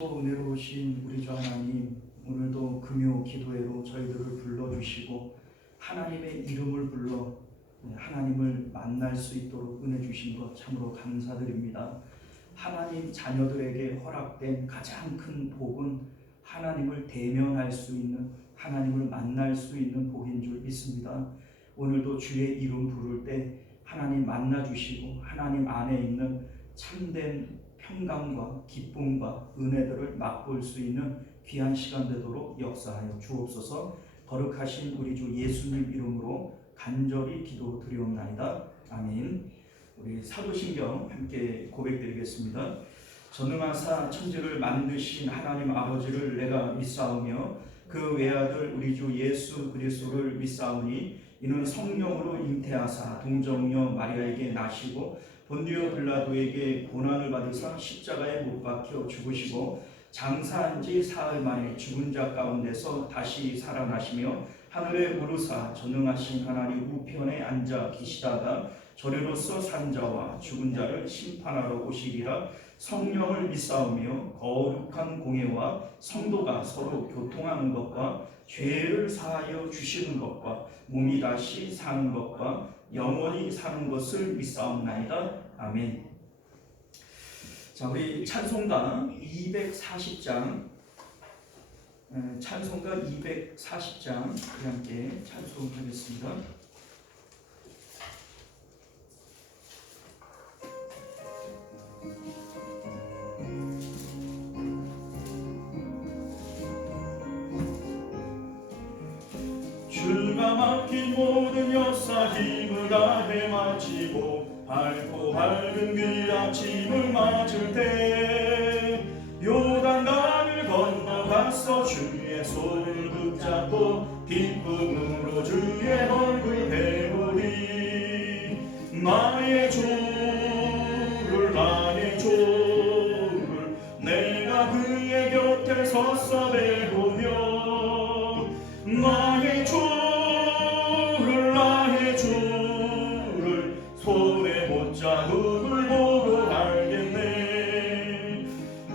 은혜로우신 우리 주 하나님, 오늘도 금요 기도회로 저희들을 불러주시고 하나님의 이름을 불러 하나님을 만날 수 있도록 은혜 주신 것 참으로 감사드립니다. 하나님 자녀들에게 허락된 가장 큰 복은 하나님을 대면할 수 있는, 하나님을 만날 수 있는 복인 줄 믿습니다. 오늘도 주의 이름 부를 때 하나님 만나 주시고 하나님 안에 있는 참된 평강과 기쁨과 은혜들을 맛볼 수 있는 귀한 시간 되도록 역사하여 주옵소서. 거룩하신 우리 주 예수님 이름으로 간절히 기도드리옵나이다. 아멘. 우리 사도신경 함께 고백드리겠습니다. 전능하사 천지를 만드신 하나님 아버지를 내가 믿사오며 그 외아들 우리 주 예수 그리스도를 믿사오니 이는 성령으로 잉태하사 동정녀 마리아에게 나시고 본디오 빌라도에게 고난을 받으사 십자가에 못 박혀 죽으시고 장사한 지 사흘 만에 죽은 자 가운데서 다시 살아나시며 하늘에 오르사 전능하신 하나님 우편에 앉아 계시다가 저리로서 산 자와 죽은 자를 심판하러 오시리라. 성령을 믿사오며 거룩한 공예와 성도가 서로 교통하는 것과 죄를 사하여 주시는 것과 몸이 다시 사는 것과 영원히 사는 것을 믿사옵나이다. 아멘. 자, 우리 찬송가 240장, 찬송가 240장 함께 찬송하겠습니다. 주가 맡긴 모든 역사 힘을 다해 마치고 밝고 밝은 그 아침을 맞을 때 요단강을 건너가서 주의 손을 붙잡고 기쁨으로 주의 얼굴 배우리. 나의 주를 나의 주를 내가 그의 곁에 서서 배우며 나의 주를 나의 주를 손에 못자국을 보고 알겠네.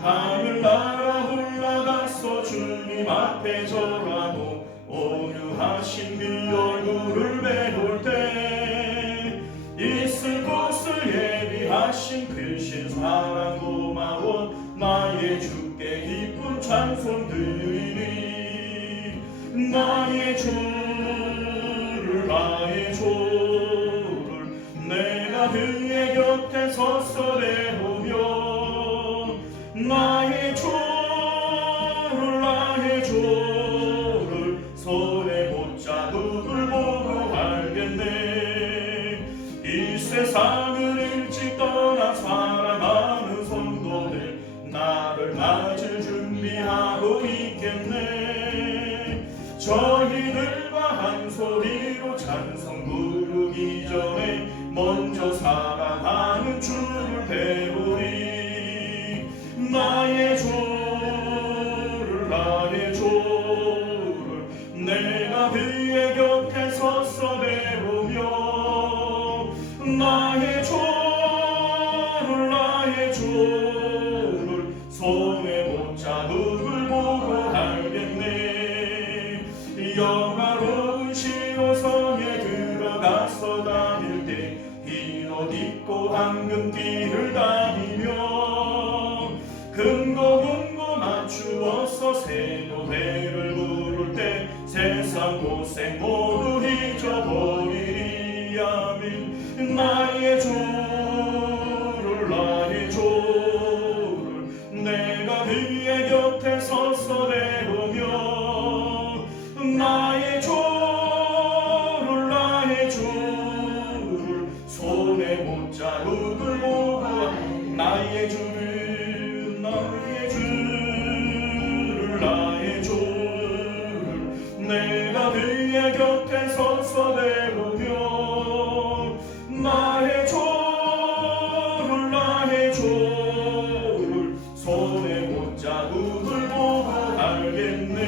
하늘나라 올라가서 주님 앞에 절하고 온유하신 그 얼굴을 배울 때 있을 곳을 예비하신 크신 사랑 고마워 나의 주께 기쁜 찬송 드리리. 나의 주를 나의 주를 내가 그의 곁에 서서 배우며 나의 주를 나의 주를 손에 못자국을 보고 알겠네. 이 세상을 일찍 떠나 살아가는 성도들 나를 맞을 준비하고 있겠네. 저희들과 한 소리로 찬송 부르기 전에 먼저 사랑하는 주를 배우리. 나의 주를 나의 주를 내가 그의 곁에 서서 배우며 나의 주를 나의 주를 손에 못자국을 보고 알겠네. 영화로운 시로성에 들어가서 다닐 때 흰 옷 입고 황금길을 다니며 금고 맞추어서 새 노래를 부를 때 세상 고생 모두 잊어버리리. 아멘. 나의 주를 나의 주를 내가 그의 곁에 서서 배우며 나의 주를 나의 주를 손에 못자국을 보고 나의 주를 나의 주를 나의 주를 내가 그의 곁에 서서 배우며 나의 주를 나의 주를 손에 못자국을 보고 알겠네.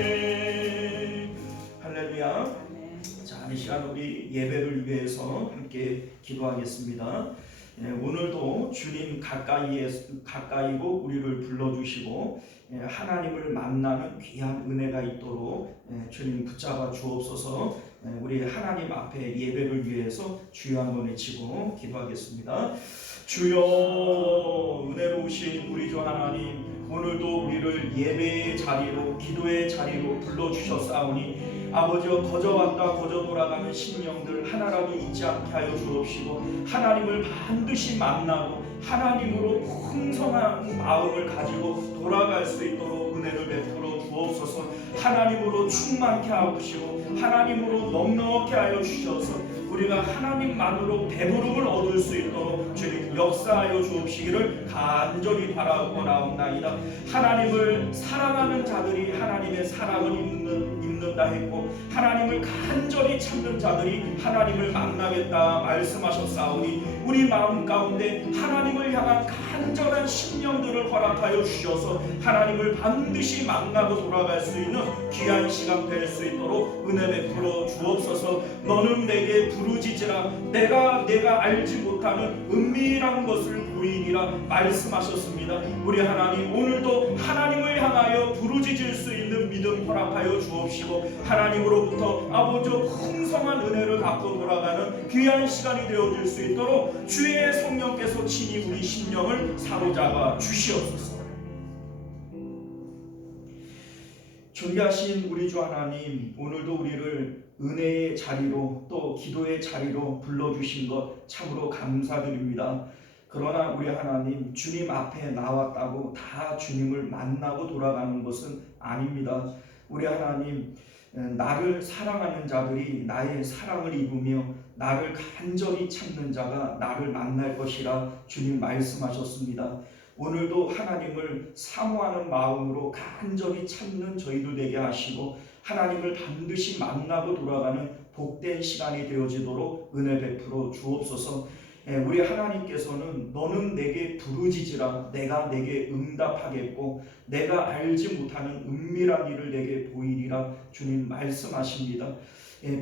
자, 이 시간 우리 예배를 위해서 함께 기도하겠습니다. 오늘도 주님 가까이고 우리를 불러주시고 하나님을 만나는 귀한 은혜가 있도록 주님 붙잡아 주옵소서. 우리 하나님 앞에 예배를 위해서 주여 한번 외치고 기도하겠습니다. 주여, 은혜로우신 우리 주 하나님, 오늘도 우리를 예배의 자리로, 기도의 자리로 불러주셨사오니 아버지여, 거저 왔다 거저 돌아가는 심령들 하나라도 잊지 않게 하여 주옵시고, 하나님을 반드시 만나고 하나님으로 풍성한 마음을 가지고 돌아갈 수 있도록 은혜를 베풀어 주옵소서. 하나님으로 충만케 하옵시고 하나님으로 넉넉히 하여 주셔서 우리가 하나님만으로 배부름을 얻을 수 있도록 주님 역사하여 주옵시기를 간절히 바라고나옵나이다. 하나님을 사랑하는 자들이 하나님의 사랑을 입는다 했고, 하나님을 간절히 찾는 자들이 하나님을 만나겠다 말씀하셨사오니 우리 마음 가운데 하나님을 향한 간절한 심령들을 허락하여 주셔서 하나님을 반드시 만나고 돌아갈 수 있는 귀한 시간 될 수 있도록 은혜 베풀어 주옵소서. 너는 내게 부르짖으라, 내가 알지 못하는 은밀한 것을 보이리라 말씀하셨습니다. 우리 하나님, 오늘도 하나님을 향하여 부르짖을 수 있는 믿음 허락하여 주옵시고, 하나님으로부터 아버지의 풍성한 은혜를 갖고 돌아가는 귀한 시간이 되어질 수 있도록 주의 성령께서 친히 우리 심령을 사로잡아 주시옵소서. 존귀하신 우리 주 하나님, 오늘도 우리를 은혜의 자리로 또 기도의 자리로 불러주신 것 참으로 감사드립니다. 그러나 우리 하나님, 주님 앞에 나왔다고 다 주님을 만나고 돌아가는 것은 아닙니다. 우리 하나님, 나를 사랑하는 자들이 나의 사랑을 입으며 나를 간절히 찾는 자가 나를 만날 것이라 주님 말씀하셨습니다. 오늘도 하나님을 사모하는 마음으로 간절히 찾는 저희들 되게 하시고, 하나님을 반드시 만나고 돌아가는 복된 시간이 되어지도록 은혜 베풀어 주옵소서. 우리 하나님께서는 너는 내게 부르짖으라, 내가 내게 응답하겠고 내가 알지 못하는 은밀한 일을 내게 보이리라 주님 말씀하십니다.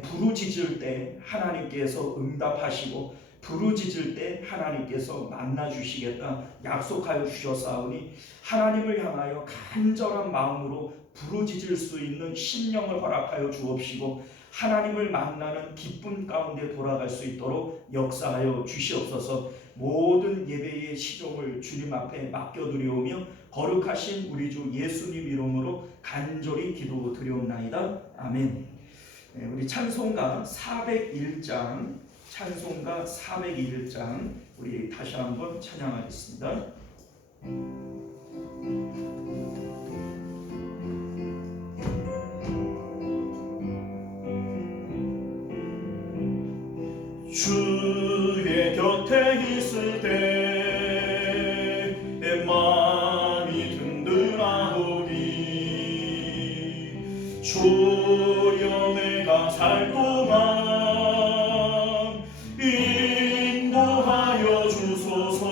부르짖을 때 하나님께서 응답하시고 부르짖을 때 하나님께서 만나주시겠다 약속하여 주셨사오니, 하나님을 향하여 간절한 마음으로 부르짖을 수 있는 심령을 허락하여 주옵시고, 하나님을 만나는 기쁨 가운데 돌아갈 수 있도록 역사하여 주시옵소서. 모든 예배의 시종을 주님 앞에 맡겨드리오며 거룩하신 우리 주 예수님 이름으로 간절히 기도드리옵나이다. 아멘. 우리 찬송가 401장, 찬송가 401장 우리 다시 한번 찬양하겠습니다. 주의 곁에 있을 때 내 마음이 든든하오니, 주여 내가 살 동안 인도하여 주소서.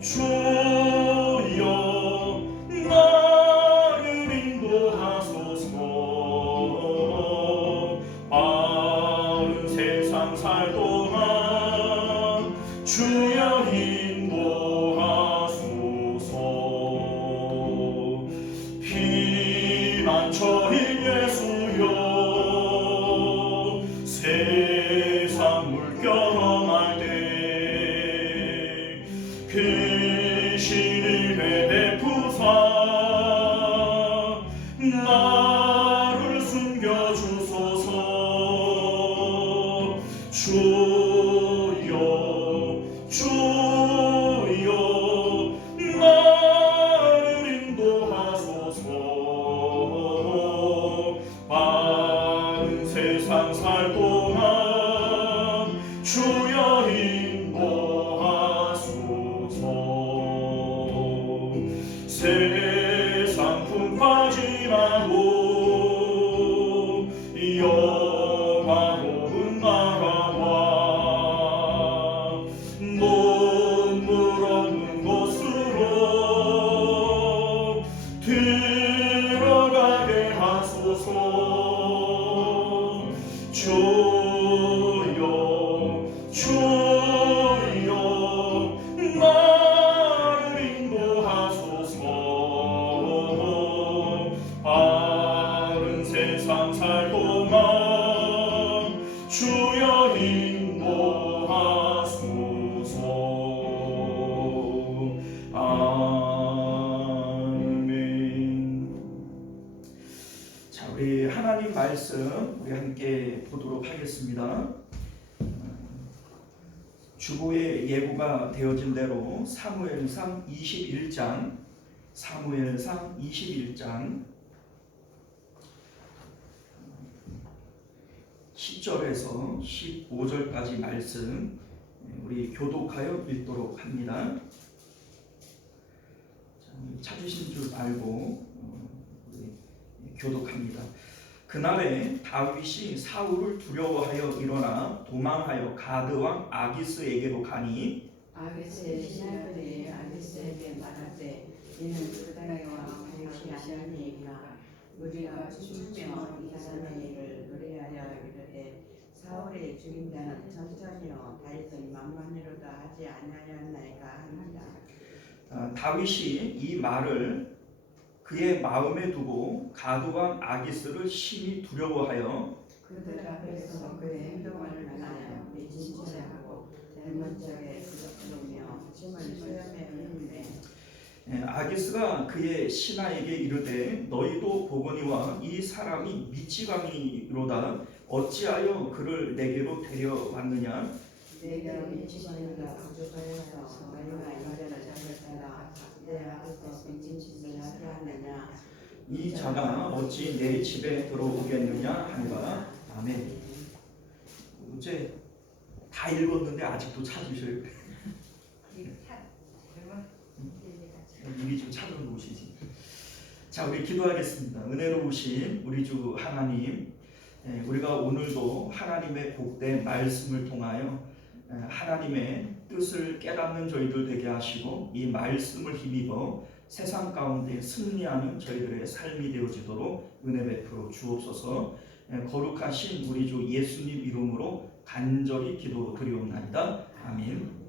주여 나를 인도하소서. 바른 세상 살 동안 주여 인도하소서. 피난처인 예수여, 세상 물결험할 때 근신을 베푸사 나를 숨겨주소서. 주여 나를 인도하소서. 바른 세상 살 동안 주여 인도하소서. 세상 품파지 말고 영화로운 나라와 눈물 없는 곳으로 들어가게 하소서. 주여 말씀 우리 함께 보도록 하겠습니다. 주보의 예고가 되어진 대로 사무엘상 21장 10절에서 15절까지 말씀 우리 교독하여 읽도록 합니다. 찾으신 줄 알고 우리 교독합니다. 그날에 다윗이 사울을 두려워하여 일어나 도망하여 가드왕 아기스에게로 가니 아기스의 신하들이 아기스에게 말하되 이는 그날의 왕 다윗이 아니니까 우리가 춤추며 이 사람의 일을 노래하려 이르되 사울이 죽인 자는 천천히요 다윗은 만만히로다 하지 아니하였나이까 합니다. 다윗이 이 말을 그의 마음에 두고 가드왕 아기스를 심히 두려워하여 그들 앞에서 그의 행동을 만하여 미친 체하고 대문짝에 부끄러우며 춤을 수염에 흘리네. 아기스가 그의 신하에게 이르되 너희도 보거니와 이 사람이 미치광이로다 어찌하여 그를 내게로 데려왔느냐. 내가 미치광이가 부족하여서 너희가 이자를 잡을까라 내 앞에서 미친 짓을 하게 하느냐. 이 자가 어찌 내 집에 들어오겠느냐 하니라. 아멘. 이제 다 읽었는데 아직도 찾으셔요. 미리 좀 찾아 놓으시지. 자, 우리 기도하겠습니다. 은혜로우신 우리 주 하나님, 우리가 오늘도 하나님의 복된 말씀을 통하여 하나님의 뜻을 깨닫는 저희들 되게 하시고 이 말씀을 힘입어 세상 가운데 승리하는 저희들의 삶이 되어지도록 은혜 베풀어 주옵소서. 거룩하신 우리 주 예수님 이름으로 간절히 기도드리옵나이다. 아멘.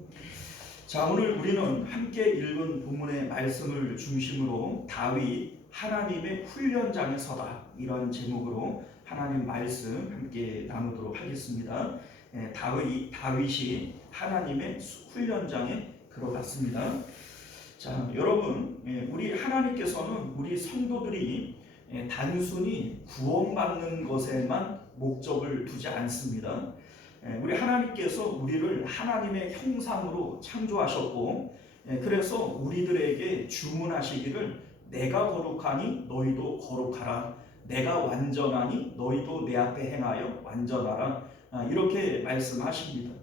자, 오늘 우리는 함께 읽은 본문의 말씀을 중심으로 다윗 하나님의 훈련장에 서다 이런 제목으로 하나님 말씀 함께 나누도록 하겠습니다. 다윗이 하나님의 훈련장에 들어갔습니다. 자, 여러분, 우리 하나님께서는 우리 성도들이 단순히 구원받는 것에만 목적을 두지 않습니다. 우리 하나님께서 우리를 하나님의 형상으로 창조하셨고 그래서 우리들에게 주문하시기를 내가 거룩하니 너희도 거룩하라, 내가 완전하니 너희도 내 앞에 행하여 완전하라, 이렇게 말씀하십니다.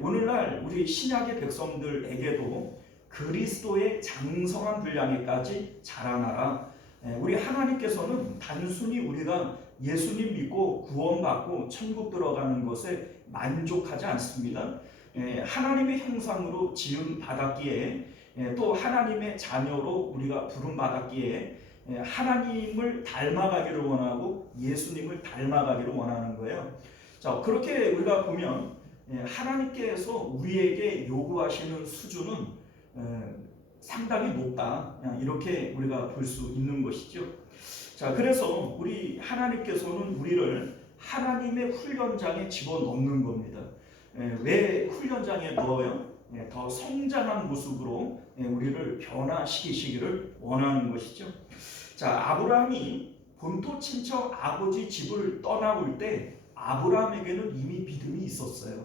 오늘날 우리 신약의 백성들에게도 그리스도의 장성한 분량에까지 자라나라. 우리 하나님께서는 단순히 우리가 예수님 믿고 구원받고 천국 들어가는 것에 만족하지 않습니다. 하나님의 형상으로 지음 받았기에 또 하나님의 자녀로 우리가 부름 받았기에 하나님을 닮아가기를 원하고 예수님을 닮아가기를 원하는 거예요. 자, 그렇게 우리가 보면 하나님께서 우리에게 요구하시는 수준은 상당히 높다, 이렇게 우리가 볼 수 있는 것이죠. 자, 그래서 우리 하나님께서는 우리를 하나님의 훈련장에 집어넣는 겁니다. 왜 훈련장에 넣어요? 더 성장한 모습으로 우리를 변화시키시기를 원하는 것이죠. 자, 아브라함이 본토 친척 아버지 집을 떠나올 때 아브라함에게는 이미 믿음이 있었어요.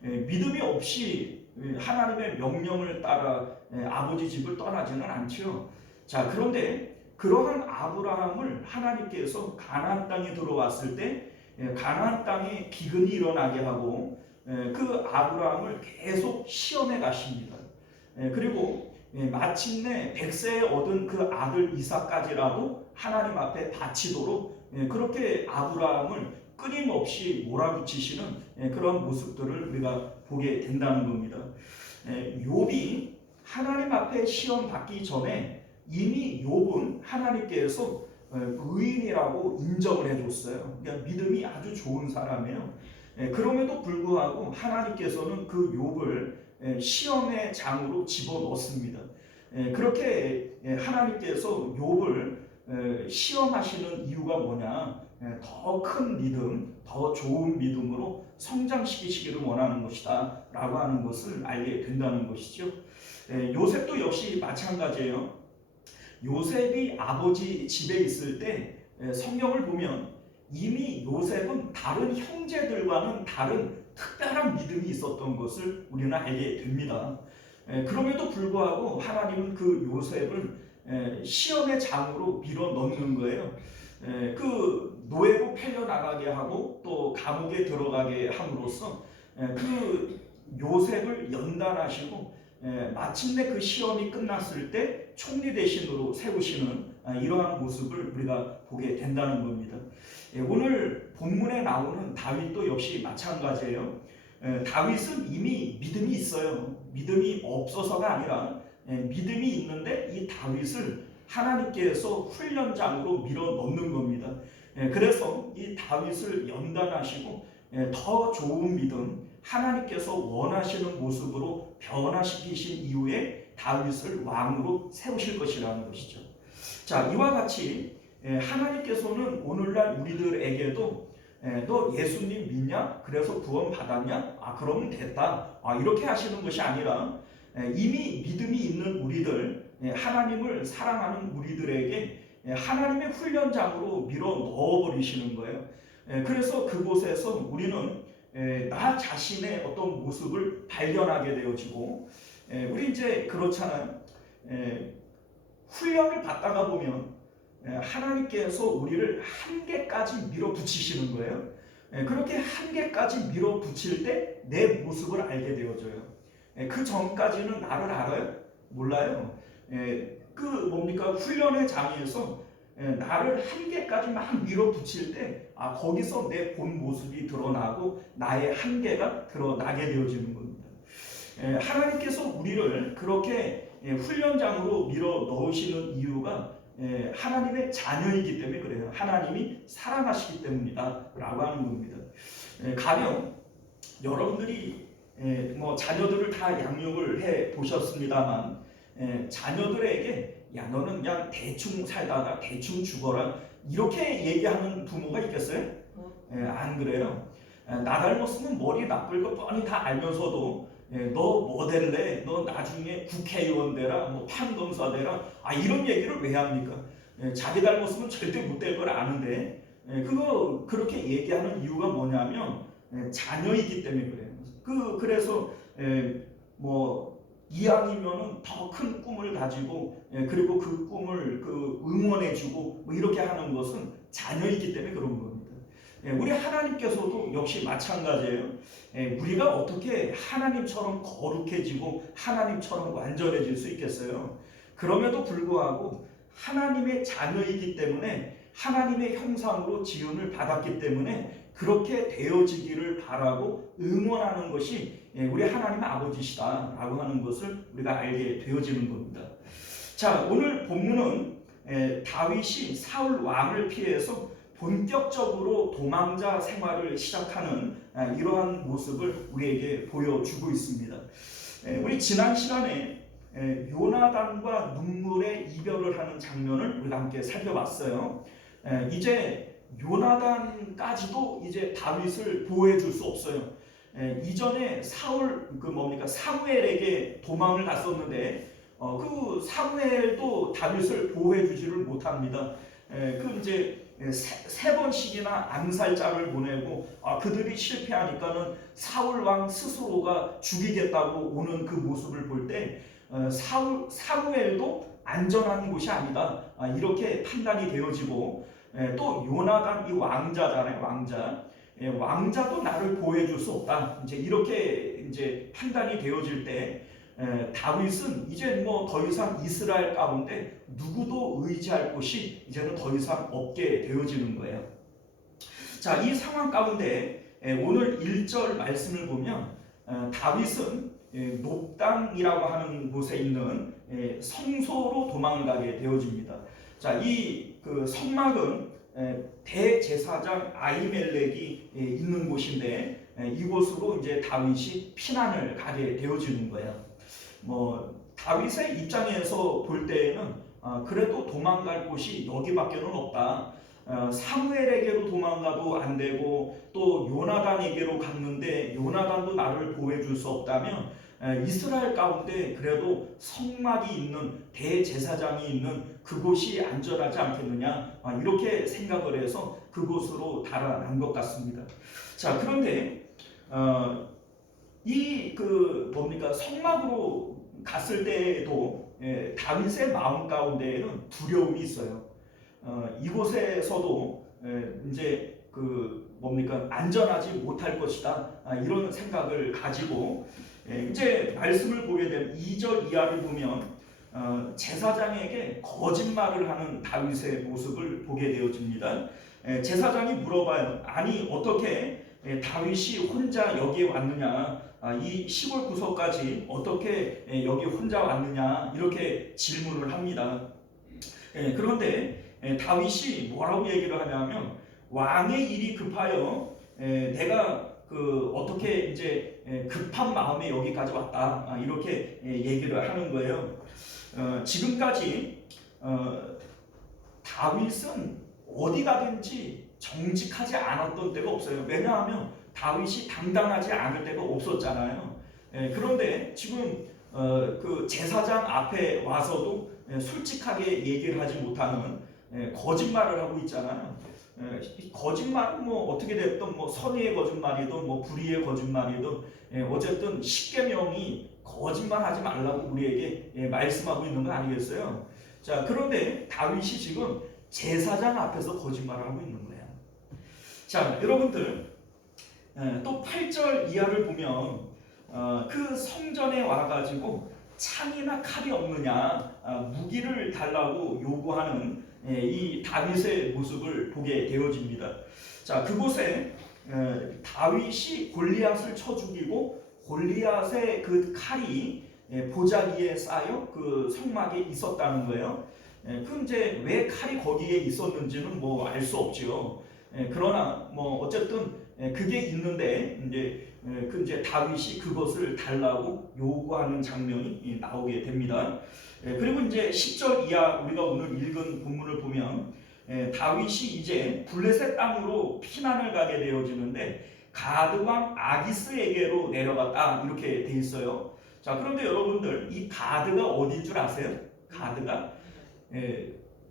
믿음이 없이 하나님의 명령을 따라 아버지 집을 떠나지는 않죠. 자, 그런데 그러한 아브라함을 하나님께서 가나안 땅에 들어왔을 때 가나안 땅에 기근이 일어나게 하고 그 아브라함을 계속 시험해 가십니다. 그리고 마침내 100세에 얻은 그 아들 이삭까지라도 하나님 앞에 바치도록 그렇게 아브라함을 끊임없이 몰아붙이시는 그런 모습들을 우리가 보게 된다는 겁니다. 욥이 하나님 앞에 시험 받기 전에 이미 욥은 하나님께서 의인이라고 인정을 해줬어요. 그러니까 믿음이 아주 좋은 사람이에요. 그럼에도 불구하고 하나님께서는 그 욥을 시험의 장으로 집어넣습니다. 그렇게 하나님께서 욥을 시험하시는 이유가 뭐냐? 더 큰 믿음, 더 좋은 믿음으로 성장시키시기를 원하는 것이다 라고 하는 것을 알게 된다는 것이죠. 요셉도 역시 마찬가지예요. 요셉이 아버지 집에 있을 때 성경을 보면 이미 요셉은 다른 형제들과는 다른 특별한 믿음이 있었던 것을 우리는 알게 됩니다. 그럼에도 불구하고 하나님은 그 요셉을 시험의 장으로 밀어 넣는 거예요. 그 노예로 팔려 나가게 하고 또 감옥에 들어가게 함으로써 그 요셉을 연단하시고 마침내 그 시험이 끝났을 때 총리 대신으로 세우시는 이러한 모습을 우리가 보게 된다는 겁니다. 오늘 본문에 나오는 다윗도 역시 마찬가지예요. 다윗은 이미 믿음이 있어요. 믿음이 없어서가 아니라 믿음이 있는데 이 다윗을 하나님께서 훈련장으로 밀어 넣는 겁니다. 그래서 이 다윗을 연단하시고 더 좋은 믿음, 하나님께서 원하시는 모습으로 변화시키신 이후에 다윗을 왕으로 세우실 것이라는 것이죠. 자, 이와 같이 하나님께서는 오늘날 우리들에게도 너 예수님 믿냐? 그래서 구원 받았냐? 그러면 됐다. 이렇게 하시는 것이 아니라 이미 믿음이 있는 우리들, 하나님을 사랑하는 우리들에게 하나님의 훈련장으로 밀어 넣어버리시는 거예요. 그래서 그곳에서 우리는 나 자신의 어떤 모습을 발견하게 되어지고, 우리 이제 그렇잖아요. 훈련을 받다가 보면 하나님께서 우리를 한계까지 밀어붙이시는 거예요. 그렇게 한계까지 밀어붙일 때 내 모습을 알게 되어져요. 그 전까지는 나를 알아요? 몰라요. 그 뭡니까? 훈련의 장에서 나를 한계까지 막 밀어붙일 때 거기서 내 본 모습이 드러나고 나의 한계가 드러나게 되어지는 겁니다. 하나님께서 우리를 그렇게 훈련장으로 밀어 넣으시는 이유가 하나님의 자녀이기 때문에 그래요. 하나님이 사랑하시기 때문이다 라고 하는 겁니다. 가령 여러분들이 뭐 자녀들을 다 양육을 해 보셨습니다만 자녀들에게 야 너는 그냥 대충 살다가 대충 죽어라 이렇게 얘기하는 부모가 있겠어요? 안 그래요. 나 닮았으면 머리 나쁠 거 뻔히 다 알면서도 너 뭐 될래? 너 나중에 국회의원 되라, 뭐 판검사 되라. 이런 얘기를 왜 합니까? 자기 닮았으면 절대 못 될 걸 아는데 그거 그렇게 얘기하는 이유가 뭐냐면 자녀이기 때문에 그래요. 그래서 뭐 이왕이면은 더 큰 꿈을 가지고 그리고 그 꿈을 응원해주고 뭐 이렇게 하는 것은 자녀이기 때문에 그런 겁니다. 우리 하나님께서도 역시 마찬가지예요. 우리가 어떻게 하나님처럼 거룩해지고 하나님처럼 완전해질 수 있겠어요? 그럼에도 불구하고 하나님의 자녀이기 때문에 하나님의 형상으로 지음을 받았기 때문에 그렇게 되어지기를 바라고 응원하는 것이 우리 하나님의 아버지시다 라고 하는 것을 우리가 알게 되어지는 겁니다. 자, 오늘 본문은 다윗이 사울 왕을 피해서 본격적으로 도망자 생활을 시작하는 이러한 모습을 우리에게 보여주고 있습니다. 우리 지난 시간에 요나단과 눈물의 이별을 하는 장면을 우리가 함께 살펴봤어요. 이제 요나단까지도 이제 다윗을 보호해 줄 수 없어요. 이전에 사무엘에게 도망을 갔었는데 그 사무엘도 다윗을 보호해 주지를 못합니다. 이제 세 번씩이나 암살자를 보내고 그들이 실패하니까는 사울 왕 스스로가 죽이겠다고 오는 그 모습을 볼 때 사무엘도 안전한 곳이 아니다 이렇게 판단이 되어지고 또 요나단 이 왕자잖아요. 왕자도 나를 보호해 줄 수 없다. 이렇게 판단이 되어질 때 다윗은 이제 뭐 더 이상 이스라엘 가운데 누구도 의지할 곳이 이제는 더 이상 없게 되어지는 거예요. 자, 이 상황 가운데 오늘 1절 말씀을 보면 다윗은 높당이라고 하는 곳에 있는 성소로 도망을 가게 되어집니다. 자, 그 성막은 대제사장 아히멜렉이 있는 곳인데 이곳으로 이제 다윗이 피난을 가게 되어지는 거예요. 다윗의 입장에서 볼 때에는 그래도 도망갈 곳이 여기밖에는 없다. 사무엘에게로 도망가도 안 되고 또 요나단에게로 갔는데 요나단도 나를 보호해 줄 수 없다면 이스라엘 가운데 그래도 성막이 있는 대제사장이 있는 그곳이 안전하지 않겠느냐, 이렇게 생각을 해서 그곳으로 달아난 것 같습니다. 자, 그런데 이 뭡니까, 성막으로 갔을 때에도 다윗의 마음 가운데에는 두려움이 있어요. 이곳에서도 이제 뭡니까, 안전하지 못할 것이다, 이런 생각을 가지고 이제 말씀을 보게 되면 2절 이하를 보면 제사장에게 거짓말을 하는 다윗의 모습을 보게 되어집니다. 제사장이 물어봐요. 아니, 어떻게 다윗이 혼자 여기에 왔느냐, 이 시골 구석까지 어떻게 여기 혼자 왔느냐, 이렇게 질문을 합니다. 그런데 다윗이 뭐라고 얘기를 하냐면, 왕의 일이 급하여 내가 어떻게 이제 급한 마음에 여기까지 왔다, 이렇게 얘기를 하는 거예요. 지금까지 다윗은 어디 가든지 정직하지 않았던 때가 없어요. 왜냐하면 다윗이 당당하지 않을 때가 없었잖아요. 그런데 지금 그 제사장 앞에 와서도 솔직하게 얘기를 하지 못하는 거짓말을 하고 있잖아요. 거짓말은 뭐 어떻게 됐든, 뭐 선의의 거짓말이든 뭐 불의의 거짓말이든, 어쨌든 십계명이 거짓말하지 말라고 우리에게 말씀하고 있는 거 아니겠어요? 자, 그런데 다윗이 지금 제사장 앞에서 거짓말을 하고 있는 거예요. 자, 여러분들, 또 8절 이하를 보면 그 성전에 와가지고 창이나 칼이 없느냐, 무기를 달라고 요구하는 이 다윗의 모습을 보게 되어집니다. 자, 그곳에 다윗이 골리앗을 쳐 죽이고 골리앗의 그 칼이 보자기에 쌓여 그 성막에 있었다는 거예요. 그 이제 왜 칼이 거기에 있었는지는 뭐 알 수 없죠. 그러나 뭐 어쨌든 그게 있는데 이제 다윗이 그것을 달라고 요구하는 장면이 나오게 됩니다. 그리고 이제 10절 이하 우리가 오늘 읽은 본문을 보면 다윗이 이제 블레셋 땅으로 피난을 가게 되어지는데 가드 왕 아기스에게로 내려갔다, 이렇게 돼 있어요. 자, 그런데 여러분들, 이 가드가 어디인 줄 아세요? 가드가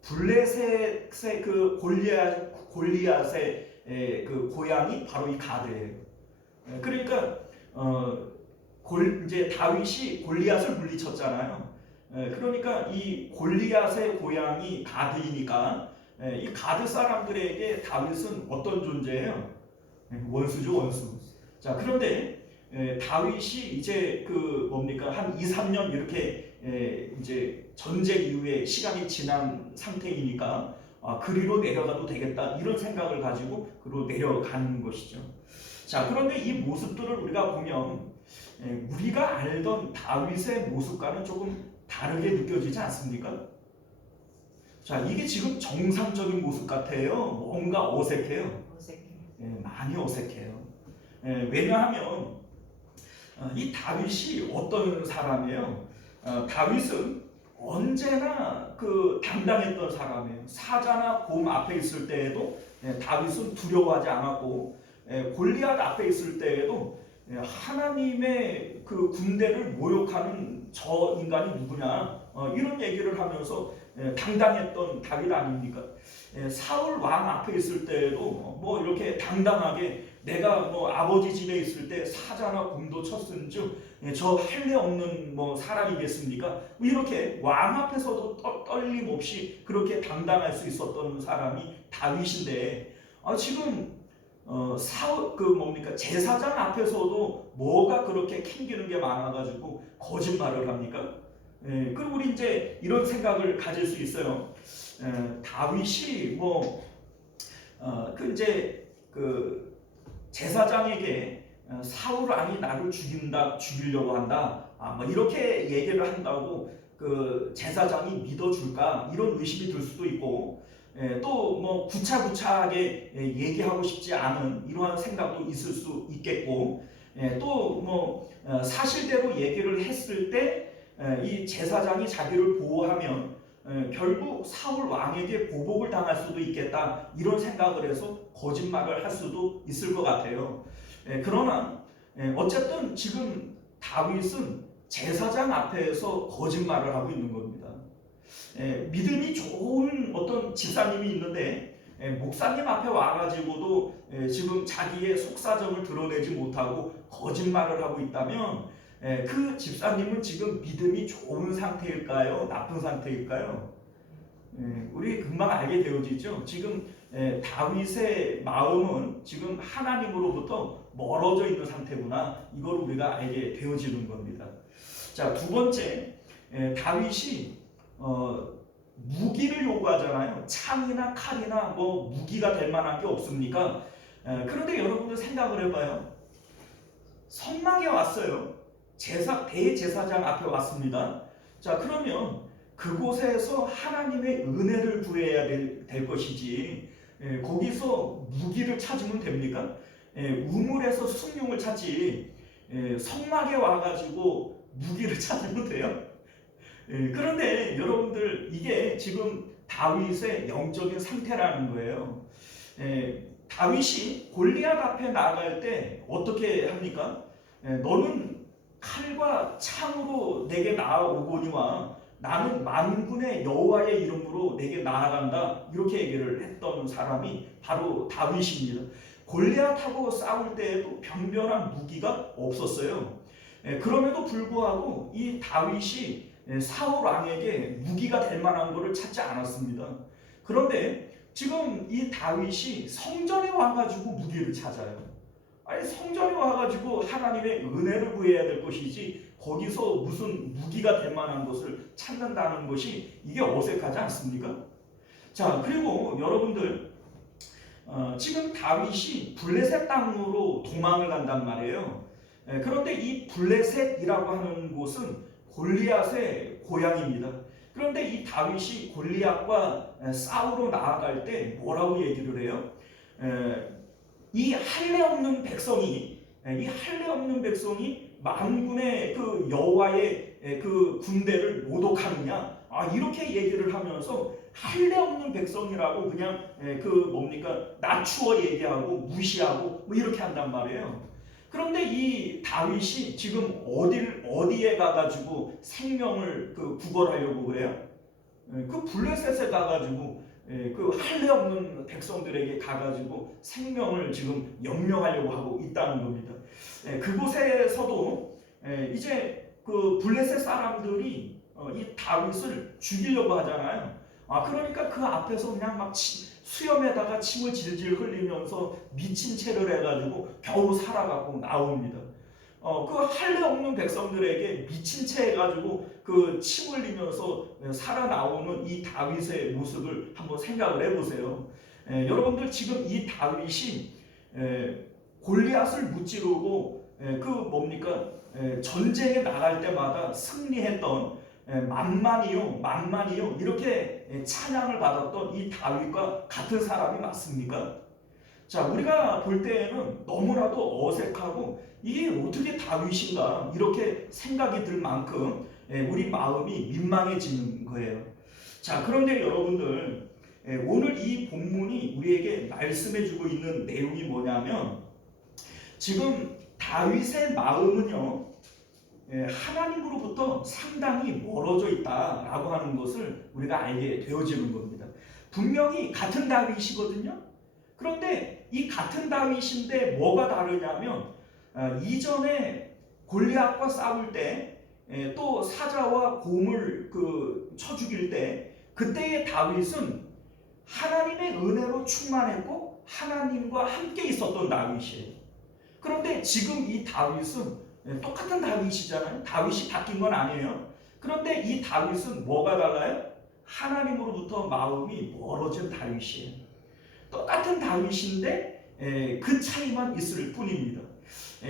블레셋의 그 골리앗의 그 고향이 바로 이 가드예요. 그러니까 이제 다윗이 골리앗을 물리쳤잖아요. 그러니까 이 골리앗의 고향이 가드이니까 이 가드 사람들에게 다윗은 어떤 존재예요? 원수죠, 원수. 자, 그런데 다윗이 이제 뭡니까, 한 2, 3년 이렇게 이제 전쟁 이후에 시간이 지난 상태이니까 그리로 내려가도 되겠다, 이런 생각을 가지고 그리로 내려가는 것이죠. 자, 그런데 이 모습들을 우리가 보면 우리가 알던 다윗의 모습과는 조금 다르게 느껴지지 않습니까? 자, 이게 지금 정상적인 모습 같아요? 뭔가 어색해요? 많이 어색해요. 왜냐하면 이 다윗이 어떤 사람이에요? 다윗은 언제나 당당했던 사람이에요. 사자나 곰 앞에 있을 때에도 다윗은 두려워하지 않았고, 골리앗 앞에 있을 때에도 하나님의 그 군대를 모욕하는 저 인간이 누구냐, 이런 얘기를 하면서 당당했던 다윗 아닙니까? 사울 왕 앞에 있을 때에도 뭐 이렇게 당당하게 내가 뭐 아버지 집에 있을 때 사자나 곰도 쳤은즉 저 할례 없는 뭐 사람이겠습니까? 이렇게 왕 앞에서도 떨림 없이 그렇게 당당할 수 있었던 사람이 다윗인데, 지금 뭡니까, 제사장 앞에서도 뭐가 그렇게 캥기는 게 많아가지고 거짓말을 합니까? 그리고 우리 이제 이런 생각을 가질 수 있어요. 다윗이 이제 제사장에게 사울 왕이 나를 죽이려고 한다, 뭐 이렇게 얘기를 한다고 제사장이 믿어줄까, 이런 의심이 들 수도 있고, 또 뭐 구차하게 얘기하고 싶지 않은 이러한 생각도 있을 수 있겠고, 또 뭐 사실대로 얘기를 했을 때 이 제사장이 자기를 보호하면 결국 사울 왕에게 보복을 당할 수도 있겠다, 이런 생각을 해서 거짓말을 할 수도 있을 것 같아요. 그러나 어쨌든 지금 다윗은 제사장 앞에서 거짓말을 하고 있는 겁니다. 믿음이 좋은 어떤 집사님이 있는데 목사님 앞에 와가지고도 지금 자기의 속사정을 드러내지 못하고 거짓말을 하고 있다면 그 집사님은 지금 믿음이 좋은 상태일까요? 나쁜 상태일까요? 우리 금방 알게 되어지죠. 지금 다윗의 마음은 지금 하나님으로부터 멀어져 있는 상태구나. 이걸 우리가 알게 되어지는 겁니다. 자, 두 번째, 다윗이 무기를 요구하잖아요. 창이나 칼이나 뭐 무기가 될 만한 게 없습니까? 그런데 여러분들 생각을 해봐요. 성막에 왔어요. 대제사장 앞에 왔습니다. 자, 그러면 그곳에서 하나님의 은혜를 구해야 될 것이지 거기서 무기를 찾으면 됩니까? 우물에서 숭늉을 찾지 성막에 와가지고 무기를 찾으면 돼요? 그런데 여러분들 이게 지금 다윗의 영적인 상태라는 거예요. 다윗이 골리앗 앞에 나아갈 때 어떻게 합니까? 너는 칼과 창으로 내게 나아오거니와 나는 만군의 여호와의 이름으로 내게 나아간다. 이렇게 얘기를 했던 사람이 바로 다윗입니다. 골리앗하고 싸울 때에도 변변한 무기가 없었어요. 그럼에도 불구하고 이 다윗이 사울 왕에게 무기가 될 만한 것을 찾지 않았습니다. 그런데 지금 이 다윗이 성전에 와가지고 무기를 찾아요. 아니, 성전에 와가지고 하나님의 은혜를 구해야 될 것이지 거기서 무슨 무기가 될 만한 것을 찾는다는 것이 이게 어색하지 않습니까? 자, 그리고 여러분들 지금 다윗이 블레셋 땅으로 도망을 간단 말이에요. 그런데 이 블레셋이라고 하는 곳은 골리앗의 고향입니다. 그런데 이 다윗이 골리앗과 싸우러 나아갈 때 뭐라고 얘기를 해요? 이 할례 없는 백성이 만군의 그 여호와의 그 군대를 모독하느냐? 이렇게 얘기를 하면서 할례 없는 백성이라고 그냥 낮추어 얘기하고 무시하고 뭐 이렇게 한단 말이에요. 그런데 이 다윗이 지금 어디에 가가지고 생명을 구걸하려고 그래요? 그 블레셋에 가가지고 그 할례 없는 백성들에게 가가지고 생명을 지금 영령하려고 하고 있다는 겁니다. 그곳에서도 이제 그 블레셋 사람들이 이 다윗을 죽이려고 하잖아요. 그러니까 그 앞에서 그냥 막 수염에다가 침을 질질 흘리면서 미친 채를 해가지고 겨우 살아가고 나옵니다. 그 할례 없는 백성들에게 미친 채 해가지고 그 침 흘리면서 살아나오는 이 다윗의 모습을 한번 생각을 해보세요. 여러분들 지금 이 다윗이 골리앗을 무찌르고 전쟁에 나갈 때마다 승리했던 만만이요 이렇게 찬양을 받았던 이 다윗과 같은 사람이 맞습니까? 자, 우리가 볼 때에는 너무나도 어색하고 이게 어떻게 다윗인가 이렇게 생각이 들 만큼 우리 마음이 민망해지는 거예요. 자, 그런데 여러분들 오늘 이 본문이 우리에게 말씀해주고 있는 내용이 뭐냐면 지금 다윗의 마음은요 하나님으로부터 상당히 멀어져 있다라고 하는 것을 우리가 알게 되어지는 겁니다. 분명히 같은 다윗이거든요. 그런데 이 같은 다윗인데 뭐가 다르냐면 이전에 골리앗과 싸울 때 또 사자와 곰을 쳐 죽일 때 그때의 다윗은 하나님의 은혜로 충만했고 하나님과 함께 있었던 다윗이에요. 그런데 지금 이 다윗은 똑같은 다윗이잖아요. 다윗이 바뀐 건 아니에요. 그런데 이 다윗은 뭐가 달라요? 하나님으로부터 마음이 멀어진 다윗이에요. 똑같은 다윗인데 그 차이만 있을 뿐입니다.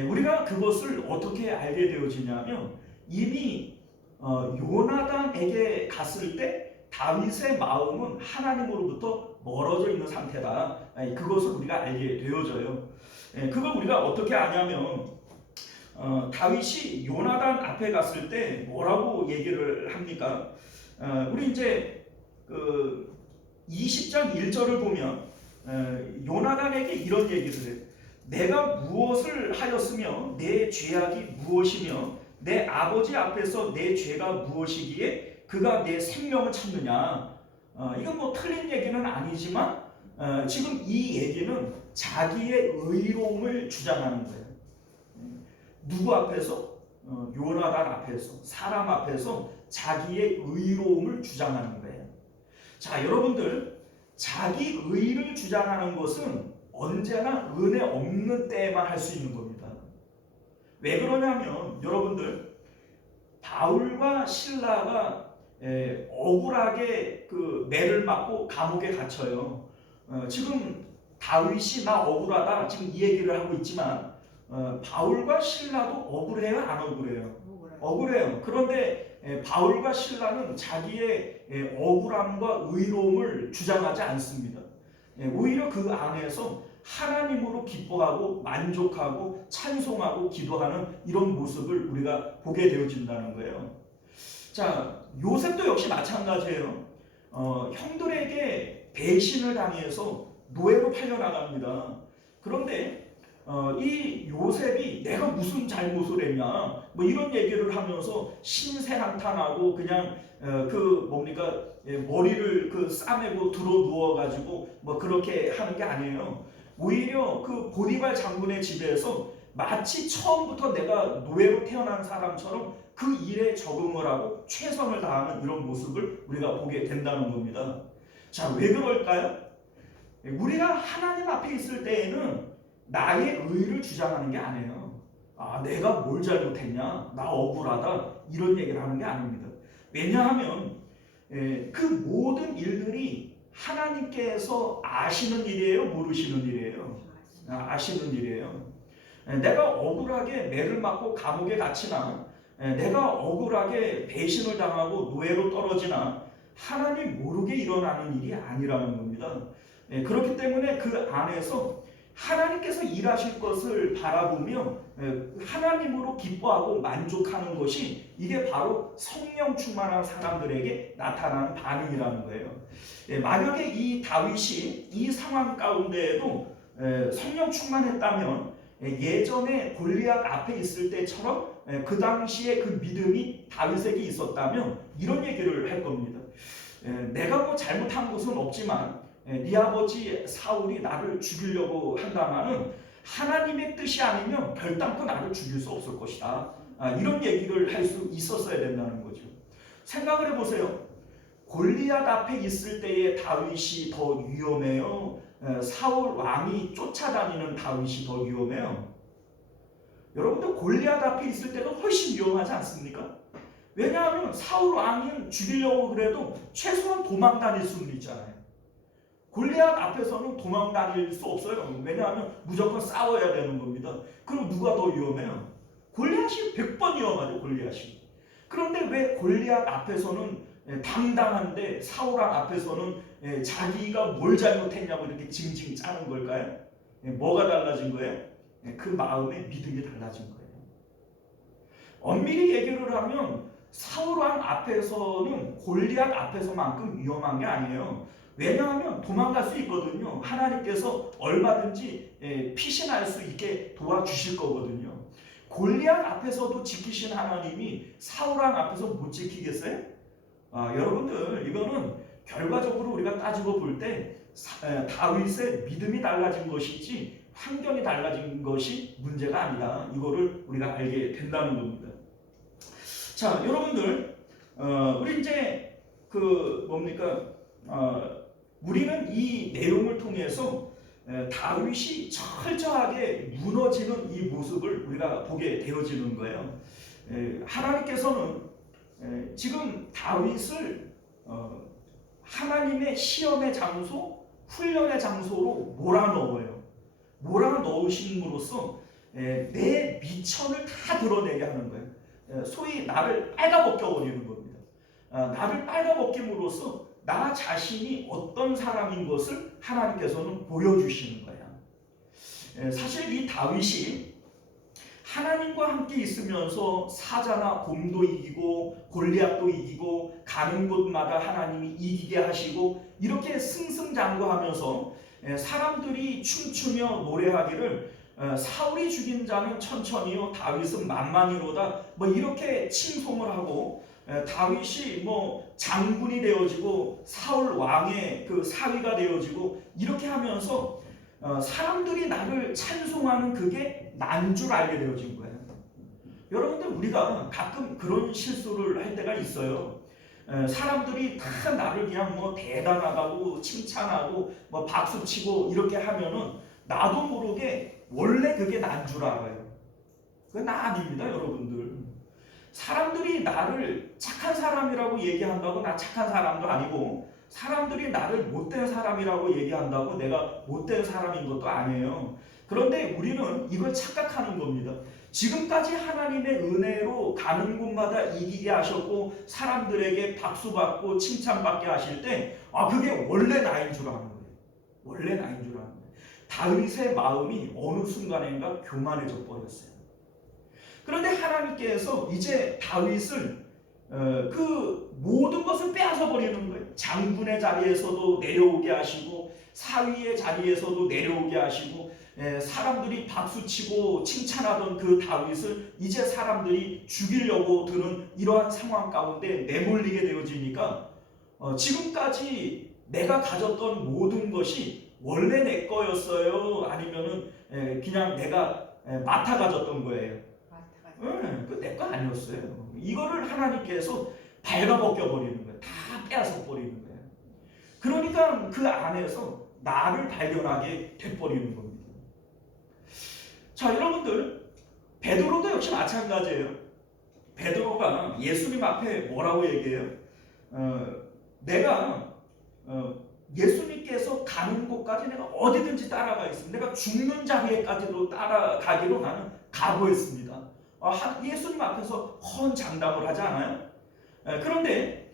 우리가 그것을 어떻게 알게 되어지냐면 이미 요나단에게 갔을 때 다윗의 마음은 하나님으로부터 멀어져 있는 상태다. 그것을 우리가 알게 되어져요. 그걸 우리가 어떻게 아냐면 다윗이 요나단 앞에 갔을 때 뭐라고 얘기를 합니까? 우리 이제 20장 1절을 보면 요나단에게 이런 얘기를 해요. 내가 무엇을 하였으며 내 죄악이 무엇이며 내 아버지 앞에서 내 죄가 무엇이기에 그가 내 생명을 찾느냐. 이건 뭐 틀린 얘기는 아니지만 지금 이 얘기는 자기의 의로움을 주장하는 거예요. 누구 앞에서? 요나단 앞에서, 사람 앞에서 자기의 의로움을 주장하는 거예요. 자, 여러분들, 자기 의를 주장하는 것은 언제나 은혜 없는 때에만 할 수 있는 겁니다. 왜 그러냐면 여러분들, 바울과 실라가 억울하게 그 매를 맞고 감옥에 갇혀요. 지금 다윗이 나 억울하다 지금 이 얘기를 하고 있지만 바울과 실라도 억울해요, 안 억울해요? 억울해요. 그런데 바울과 실라는 자기의 억울함과 의로움을 주장하지 않습니다. 오히려 그 안에서 하나님으로 기뻐하고 만족하고 찬송하고 기도하는 이런 모습을 우리가 보게 되어진다는 거예요. 자, 요셉도 역시 마찬가지예요. 형들에게 배신을 당해서 노예로 팔려나갑니다. 그런데 이 요셉이 내가 무슨 잘못을 했냐 뭐 이런 얘기를 하면서 신세한탄하고 그냥 머리를 그 싸매고 들어 누워가지고 뭐 그렇게 하는 게 아니에요. 오히려 그 보디발 장군의 집에서 마치 처음부터 내가 노예로 태어난 사람처럼 그 일에 적응을 하고 최선을 다하는 이런 모습을 우리가 보게 된다는 겁니다. 자, 왜 그럴까요? 우리가 하나님 앞에 있을 때에는 나의 의를 주장하는 게 아니에요. 내가 뭘 잘못했냐, 나 억울하다 이런 얘기를 하는 게 아닙니다. 왜냐하면 그 모든 일들이 하나님께서 아시는 일이에요, 모르시는 일이에요? 아시는 일이에요. 내가 억울하게 매를 맞고 감옥에 갇히나, 내가 억울하게 배신을 당하고 노예로 떨어지나 하나님 모르게 일어나는 일이 아니라는 겁니다. 그렇기 때문에 그 안에서 하나님께서 일하실 것을 바라보며 하나님으로 기뻐하고 만족하는 것이 이게 바로 성령 충만한 사람들에게 나타나는 반응이라는 거예요. 만약에 이 다윗이 이 상황 가운데에도 성령 충만했다면 예전에 골리앗 앞에 있을 때처럼 그 당시에 그 믿음이 다윗에게 있었다면 이런 얘기를 할 겁니다. 내가 뭐 잘못한 것은 없지만 네 아버지 사울이 나를 죽이려고 한다면은 하나님의 뜻이 아니면 별땅도 나를 죽일 수 없을 것이다. 이런 얘기를 할 수 있었어야 된다는 거죠. 생각을 해보세요. 골리앗 앞에 있을 때의 다윗이 더 위험해요? 사울 왕이 쫓아다니는 다윗이 더 위험해요? 여러분들 골리앗 앞에 있을 때가 훨씬 위험하지 않습니까? 왜냐하면 사울 왕은 죽이려고 그래도 최소한 도망 다닐 수는 있잖아요. 골리앗 앞에서는 도망 다닐 수 없어요. 왜냐하면 무조건 싸워야 되는 겁니다. 그럼 누가 더 위험해요? 골리앗이 100번 위험하죠, 골리앗이. 그런데 왜 골리앗 앞에서는 당당한데 사울 왕 앞에서는 자기가 뭘 잘못했냐고 이렇게 징징 짜는 걸까요? 뭐가 달라진 거예요? 그 마음의 믿음이 달라진 거예요. 엄밀히 얘기를 하면 사울 왕 앞에서는 골리앗 앞에서만큼 위험한 게 아니에요. 왜냐하면 도망갈 수 있거든요. 하나님께서 얼마든지 피신할 수 있게 도와주실 거거든요. 골리앗 앞에서도 지키신 하나님이 사울 왕 앞에서 못 지키겠어요? 여러분들, 이거는 결과적으로 우리가 따지고 볼 때 다윗의 믿음이 달라진 것이지 환경이 달라진 것이 문제가 아니다. 이거를 우리가 알게 된다는 겁니다. 자, 여러분들, 우리 이제 우리는 이 내용을 통해서 다윗이 철저하게 무너지는 이 모습을 우리가 보게 되어지는 거예요. 하나님께서는 지금 다윗을 하나님의 시험의 장소, 훈련의 장소로 몰아넣어요. 몰아넣으심으로써 내 미천을 다 드러내게 하는 거예요. 소위 나를 빨가벗겨버리는 겁니다. 나를 빨가벗김으로써 나 자신이 어떤 사람인 것을 하나님께서는 보여주시는 거예요. 사실 이 다윗이 하나님과 함께 있으면서 사자나 곰도 이기고 골리앗도 이기고 가는 곳마다 하나님이 이기게 하시고 이렇게 승승장구하면서 사람들이 춤추며 노래하기를 사울이 죽인 자는 천천히요 다윗은 만만히로다 뭐 이렇게 칭송을 하고 다윗이 뭐 장군이 되어지고 사울 왕의 그 사위가 되어지고 이렇게 하면서 사람들이 나를 찬송하는 그게 난 줄 알게 되어진 거예요. 여러분들 우리가 가끔 그런 실수를 할 때가 있어요. 사람들이 다 나를 그냥 뭐 대단하다고 칭찬하고 뭐 박수치고 이렇게 하면은 나도 모르게 원래 그게 난 줄 알아요. 그건 나 아닙니다, 여러분들. 사람들이 나를 착한 사람이라고 얘기한다고 나 착한 사람도 아니고, 사람들이 나를 못된 사람이라고 얘기한다고 내가 못된 사람인 것도 아니에요. 그런데 우리는 이걸 착각하는 겁니다. 지금까지 하나님의 은혜로 가는 곳마다 이기게 하셨고 사람들에게 박수받고 칭찬받게 하실 때 그게 원래 나인 줄 아는 거예요. 원래 나인 줄 아는 거예요. 다윗의 마음이 어느 순간인가 교만해져 버렸어요. 그런데 하나님께서 이제 다윗을 그 모든 것을 빼앗아 버리는 거예요. 장군의 자리에서도 내려오게 하시고 사위의 자리에서도 내려오게 하시고 사람들이 박수치고 칭찬하던 그 다윗을 이제 사람들이 죽이려고 드는 이러한 상황 가운데 내몰리게 되어지니까 지금까지 내가 가졌던 모든 것이 원래 내 거였어요? 아니면은 그냥 내가 맡아 가졌던 거예요? 그 내 거 아니었어요. 이거를 하나님께서 발가벗겨 버리는 거예요. 다 빼앗아 버리는 거예요. 그러니까 그 안에서 나를 발견하게 돼버리는 겁니다. 자, 여러분들 베드로도 역시 마찬가지예요. 베드로가 예수님 앞에 뭐라고 얘기해요? 내가 예수님께서 가는 곳까지 내가 어디든지 따라가겠습니다. 내가 죽는 자리에까지도 따라가기로 나는 각오했습니다. 예수님 앞에서 헌장담을 하지 않아요? 그런데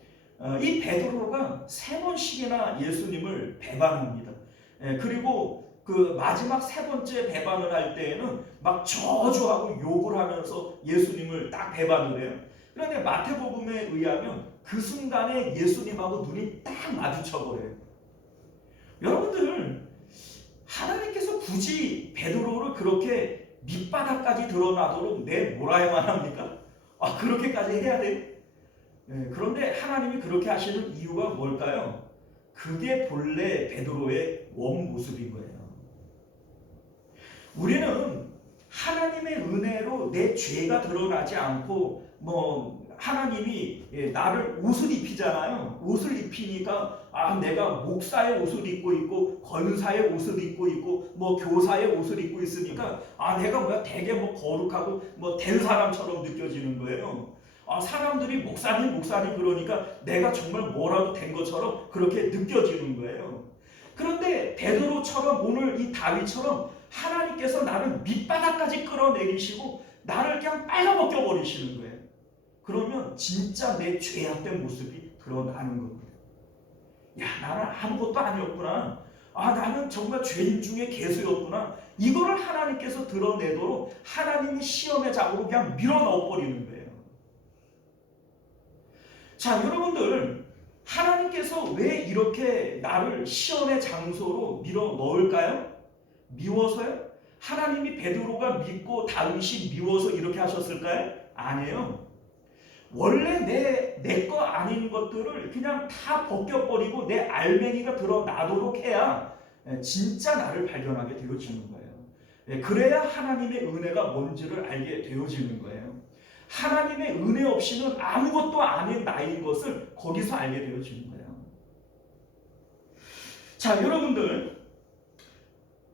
이 베드로가 3번씩이나 예수님을 배반합니다. 그리고 그 마지막 3번째 배반을 할 때에는 막 저주하고 욕을 하면서 예수님을 딱 배반을 해요. 그런데 마태복음에 의하면 그 순간에 예수님하고 눈이 딱 마주쳐버려요. 여러분들, 하나님께서 굳이 베드로를 그렇게 밑바닥까지 드러나도록 내몰아야만 합니까? 그렇게까지 해야 돼? 그런데 하나님이 그렇게 하시는 이유가 뭘까요? 그게 본래 베드로의 원 모습인 거예요. 우리는 하나님의 은혜로 내 죄가 드러나지 않고 하나님이 나를 옷을 입히잖아요. 옷을 입히니까 내가 목사의 옷을 입고 있고 권사의 옷을 입고 있고 교사의 옷을 입고 있으니까 내가 되게 거룩하고 된 사람처럼 느껴지는 거예요. 사람들이 목사님 그러니까 내가 정말 뭐라도 된 것처럼 그렇게 느껴지는 거예요. 그런데 베드로처럼 오늘 이 다윗처럼 하나님께서 나를 밑바닥까지 끌어내리시고 나를 그냥 빨아벗겨 버리시는 거예요. 그러면 진짜 내 죄악된 모습이 드러나는 겁니다. 나는 아무것도 아니었구나. 나는 정말 죄인 중에 개수였구나. 이거를 하나님께서 드러내도록 하나님이 시험의 장으로 그냥 밀어넣어버리는 거예요. 자, 여러분들, 하나님께서 왜 이렇게 나를 시험의 장소로 밀어넣을까요? 미워서요? 하나님이 베드로가 믿고 다윗이 미워서 이렇게 하셨을까요? 아니에요. 원래 내 거 아닌 것들을 그냥 다 벗겨버리고 내 알맹이가 드러나도록 해야 진짜 나를 발견하게 되어지는 거예요. 그래야 하나님의 은혜가 뭔지를 알게 되어지는 거예요. 하나님의 은혜 없이는 아무것도 아닌 나인 것을 거기서 알게 되어지는 거예요. 자, 여러분들,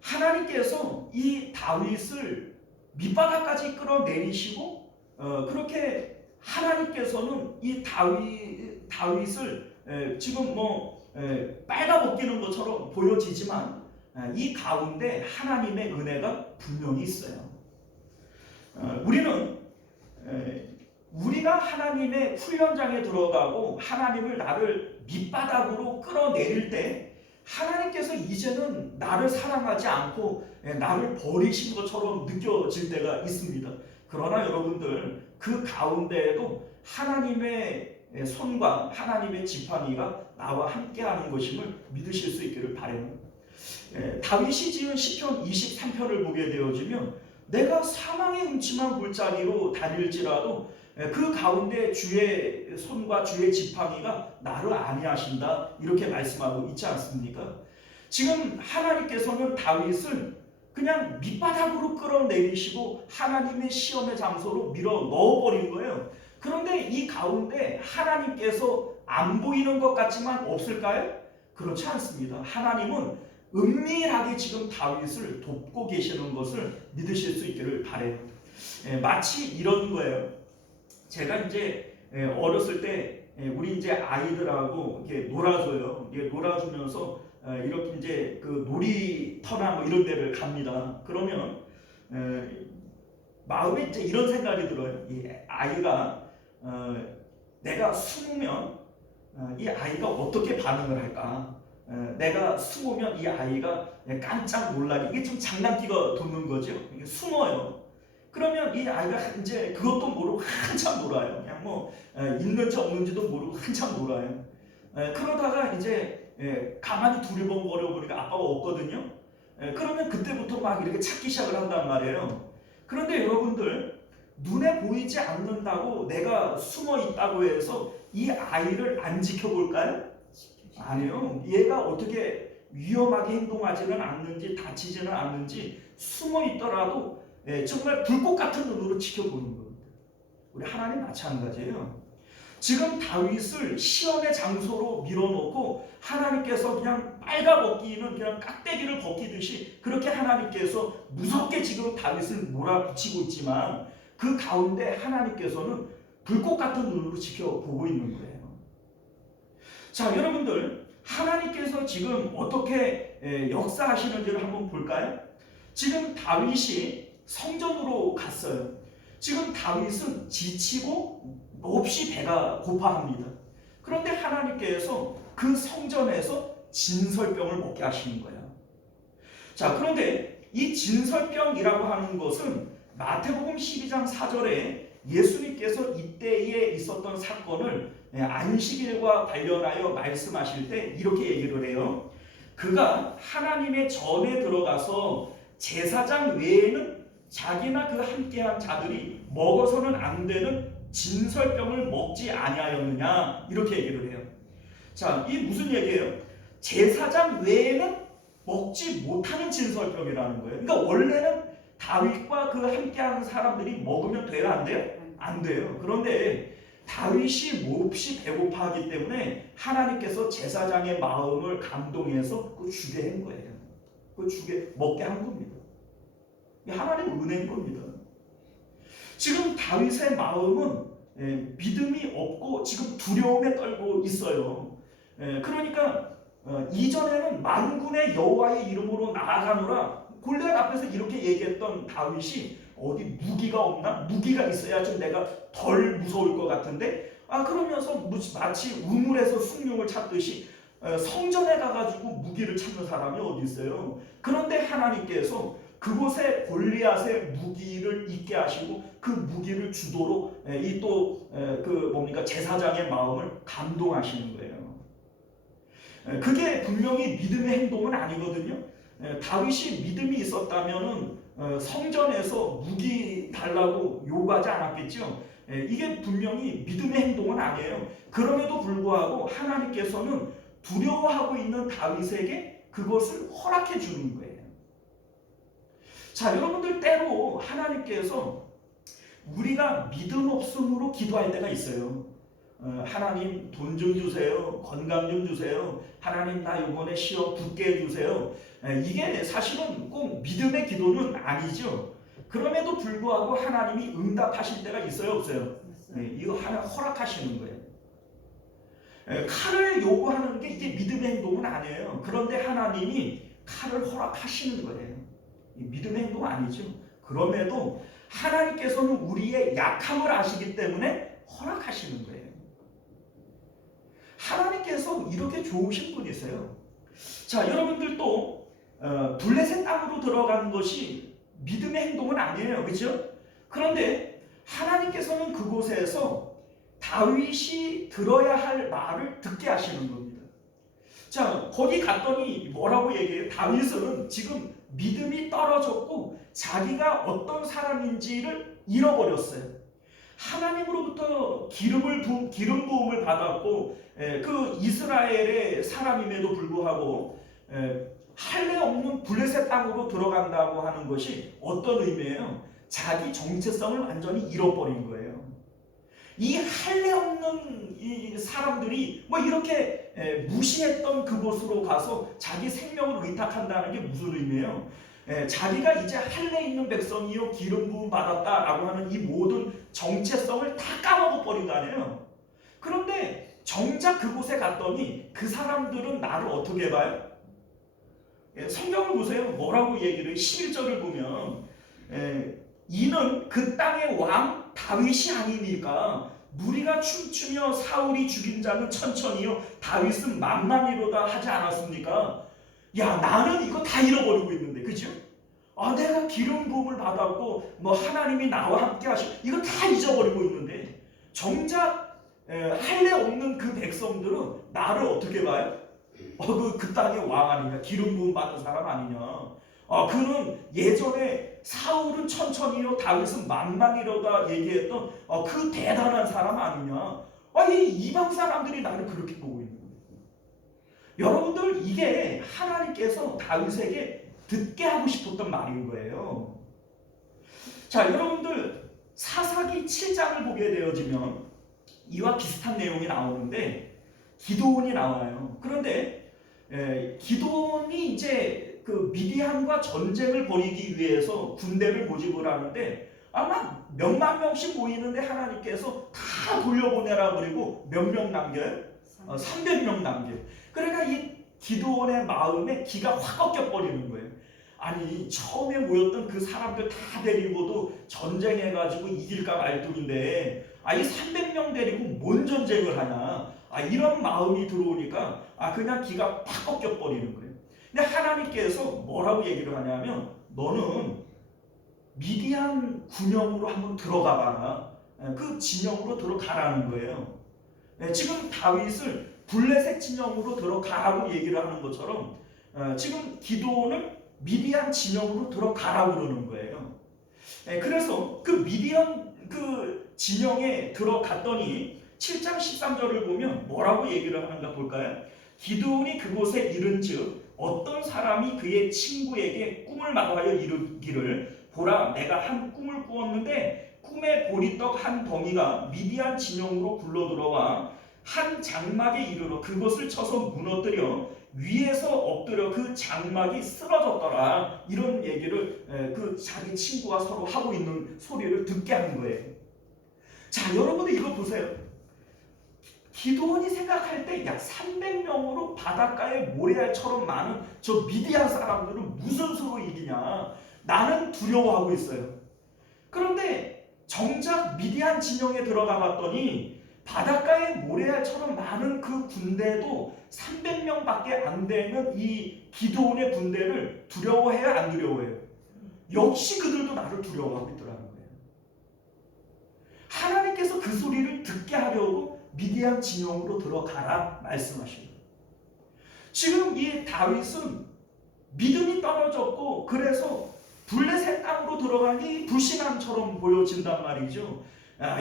하나님께서 이 다윗을 밑바닥까지 끌어내리시고 그렇게 하나님께서는 이 다윗을 지금 빨가벗기는 것처럼 보여지지만 이 가운데 하나님의 은혜가 분명히 있어요. 우리가 하나님의 훈련장에 들어가고 하나님을 나를 밑바닥으로 끌어내릴 때 하나님께서 이제는 나를 사랑하지 않고 나를 버리신 것처럼 느껴질 때가 있습니다. 그러나 여러분들, 그 가운데에도 하나님의 손과 하나님의 지팡이가 나와 함께하는 것임을 믿으실 수 있기를 바라요. 다윗이 지은 시편 23편을 보게 되어지면 내가 사망의 음침한 골짜기로 다닐지라도 그 가운데 주의 손과 주의 지팡이가 나를 안위하신다 이렇게 말씀하고 있지 않습니까? 지금 하나님께서는 다윗을 그냥 밑바닥으로 끌어내리시고 하나님의 시험의 장소로 밀어 넣어버린 거예요. 그런데 이 가운데 하나님께서 안 보이는 것 같지만 없을까요? 그렇지 않습니다. 하나님은 은밀하게 지금 다윗을 돕고 계시는 것을 믿으실 수 있기를 바라요. 마치 이런 거예요. 제가 이제 어렸을 때 우리 이제 아이들하고 이렇게 놀아줘요. 놀아주면서 이렇게 이제 그 놀이터나 뭐 이런 데를 갑니다. 그러면 마음에 이제 이런 생각이 들어요. 이 아이가 내가 숨으면 이 아이가 어떻게 반응을 할까? 내가 숨으면 이 아이가 깜짝 놀라게 이게 좀 장난기가 도는 거죠. 이게 숨어요. 그러면 이 아이가 이제 그것도 모르고 한참 놀아요. 그냥 뭐 있는지 없는지도 모르고 한참 놀아요. 그러다가 이제 가만히 두리번거려 보니까 아빠가 없거든요. 그러면 그때부터 막 이렇게 찾기 시작을 한단 말이에요. 그런데 여러분들 눈에 보이지 않는다고 내가 숨어 있다고 해서 이 아이를 안 지켜볼까요? 아니요. 얘가 어떻게 위험하게 행동하지는 않는지 다치지는 않는지 숨어 있더라도 정말 불꽃 같은 눈으로 지켜보는 겁니다. 우리 하나님 마찬가지예요. 지금 다윗을 시험의 장소로 밀어놓고 하나님께서 그냥 빨가벗기는 그냥 깍대기를 벗기듯이 그렇게 하나님께서 무섭게 지금 다윗을 몰아붙이고 있지만 그 가운데 하나님께서는 불꽃 같은 눈으로 지켜보고 있는 거예요. 자, 여러분들 하나님께서 지금 어떻게 역사하시는지를 한번 볼까요? 지금 다윗이 성전으로 갔어요. 지금 다윗은 지치고 몹시 배가 고파합니다. 그런데 하나님께서 그 성전에서 진설병을 먹게 하시는 거예요. 자, 그런데 이 진설병이라고 하는 것은 마태복음 12장 4절에 예수님께서 이때에 있었던 사건을 안식일과 관련하여 말씀하실 때 이렇게 얘기를 해요. 그가 하나님의 전에 들어가서 제사장 외에는 자기나 그 함께한 자들이 먹어서는 안 되는 진설병을 먹지 아니하였느냐 이렇게 얘기를 해요. 자, 이 무슨 얘기예요? 제사장 외에는 먹지 못하는 진설병이라는 거예요. 그러니까 원래는 다윗과 그 함께하는 사람들이 먹으면 돼요, 안 돼요? 안 돼요. 그런데 다윗이 몹시 배고파하기 때문에 하나님께서 제사장의 마음을 감동해서 그 주게 한 거예요. 그 주게 먹게 한 겁니다. 하나님 은혜인 겁니다. 지금 다윗의 마음은 믿음이 없고 지금 두려움에 떨고 있어요. 그러니까 이전에는 만군의 여호와의 이름으로 나아가노라 골리앗 앞에서 이렇게 얘기했던 다윗이 어디 무기가 없나? 무기가 있어야 좀 내가 덜 무서울 것 같은데 그러면서 마치 우물에서 숭늉을 찾듯이 성전에 가가지고 무기를 찾는 사람이 어디 있어요? 그런데 하나님께서 그곳에 골리앗의 무기를 있게 하시고 그 무기를 주도록 이 또 그 뭡니까 제사장의 마음을 감동하시는 거예요. 그게 분명히 믿음의 행동은 아니거든요. 다윗이 믿음이 있었다면은 성전에서 무기 달라고 요구하지 않았겠죠. 이게 분명히 믿음의 행동은 아니에요. 그럼에도 불구하고 하나님께서는 두려워하고 있는 다윗에게 그것을 허락해 주는 거예요. 자, 여러분들 때로 하나님께서 우리가 믿음 없음으로 기도할 때가 있어요. 하나님 돈 좀 주세요. 건강 좀 주세요. 하나님 나 이번에 시험 붙게 해주세요. 이게 사실은 꼭 믿음의 기도는 아니죠. 그럼에도 불구하고 하나님이 응답하실 때가 있어요, 없어요? 이거 하나 허락하시는 거예요. 칼을 요구하는 게 이게 믿음의 행동은 아니에요. 그런데 하나님이 칼을 허락하시는 거예요. 믿음의 행동은 아니죠. 그럼에도 하나님께서는 우리의 약함을 아시기 때문에 허락하시는 거예요. 하나님께서 이렇게 좋으신 분이세요. 자, 여러분들 또 블레셋 땅으로 들어가는 것이 믿음의 행동은 아니에요, 그렇죠? 그런데 하나님께서는 그곳에서 다윗이 들어야 할 말을 듣게 하시는 겁니다. 자, 거기 갔더니 뭐라고 얘기해요? 다윗은 지금 믿음이 떨어졌고 자기가 어떤 사람인지를 잃어버렸어요. 하나님으로부터 기름 부음을 받았고 그 이스라엘의 사람임에도 불구하고 할례 없는 블레셋 땅으로 들어간다고 하는 것이 어떤 의미예요? 자기 정체성을 완전히 잃어버린 거예요. 이 할례 없는 이 사람들이 뭐 이렇게 무시했던 그곳으로 가서 자기 생명을 의탁한다는 게 무슨 의미예요? 자기가 이제 할례 있는 백성이요 기름 부음 받았다라고 하는 이 모든 정체성을 다 까먹어 버린 거 아니에요. 그런데 정작 그곳에 갔더니 그 사람들은 나를 어떻게 봐요? 성경을 보세요. 뭐라고 얘기를 11절을 보면 이는 그 땅의 왕 다윗이 아니니까 무리가 춤추며 사울이 죽인 자는 천천히요 다윗은 만만히로다 하지 않았습니까? 야, 나는 이거 다 잃어버리고 있는데, 그죠? 아, 내가 기름 부음을 받았고 뭐 하나님이 나와 함께 하시고 이거 다 잊어버리고 있는데 정작 할례 없는 그 백성들은 나를 어떻게 봐요? 그 땅의 왕 아니냐, 기름 부음 받는 사람 아니냐. 그는 예전에 사울은 천천히요 다윗은 만만히로다 얘기했던 그 대단한 사람 아니냐. 이 이방 사람들이 나를 그렇게 보고 있는 거예요. 여러분들, 이게 하나님께서 다윗에게 듣게 하고 싶었던 말인 거예요. 자, 여러분들 사사기 7장을 보게 되어지면 이와 비슷한 내용이 나오는데 기드온이 나와요. 그런데 기드온이 이제 그 미디안과 전쟁을 벌이기 위해서 군대를 모집을 하는데 아마 몇만 명씩 모이는데 하나님께서 다 돌려보내라 그리고 몇 명 남겨요? 300명 남겨요. 그러니까 이 기드온의 마음에 기가 확 꺾여 버리는 거예요. 아니, 처음에 모였던 그 사람들 다 데리고도 전쟁해가지고 이길까 말뚝인데 이 300명 데리고 뭔 전쟁을 하냐, 이런 마음이 들어오니까 그냥 기가 팍 꺾여 버리는 거예요. 근데 하나님께서 뭐라고 얘기를 하냐면 너는 미디안 군영으로 한번 들어가 봐라. 그 진영으로 들어가라는 거예요. 지금 다윗을 블레셋 진영으로 들어가라고 얘기를 하는 것처럼 지금 기드온을 미디안 진영으로 들어가라고 그러는 거예요. 그래서 그 미디안 그 진영에 들어갔더니 7장 13절을 보면 뭐라고 얘기를 하는가 볼까요? 기드온이 그곳에 이른즉 어떤 사람이 그의 친구에게 꿈을 말하여 이르기를 보라, 내가 한 꿈을 꾸었는데 꿈에 보리떡 한 덩이가 미디안 진영으로 굴러들어와 한 장막에 이르러 그것을 쳐서 무너뜨려 위에서 엎드려 그 장막이 쓰러졌더라. 이런 얘기를 그 자기 친구가 서로 하고 있는 소리를 듣게 하는 거예요. 자, 여러분들 이거 보세요. 기드온이 생각할 때 300명으로 바닷가에 모래알처럼 많은 저 미디안 사람들은 무슨 수로 이기냐, 나는 두려워하고 있어요. 그런데 정작 미디안 진영에 들어가 봤더니 바닷가에 모래알처럼 많은 그 군대도 300명밖에 안 되는 이 기드온의 군대를 두려워해요, 안 두려워해요? 역시 그들도 나를 두려워하고 있더라는 거예요. 하나님께서 그 소리를 듣게 하려고 미디안 진영으로 들어가라 말씀하시는 거예요. 지금 이 다윗은 믿음이 떨어졌고 그래서 블레셋 땅으로 들어가니 불신앙처럼 보여진단 말이죠.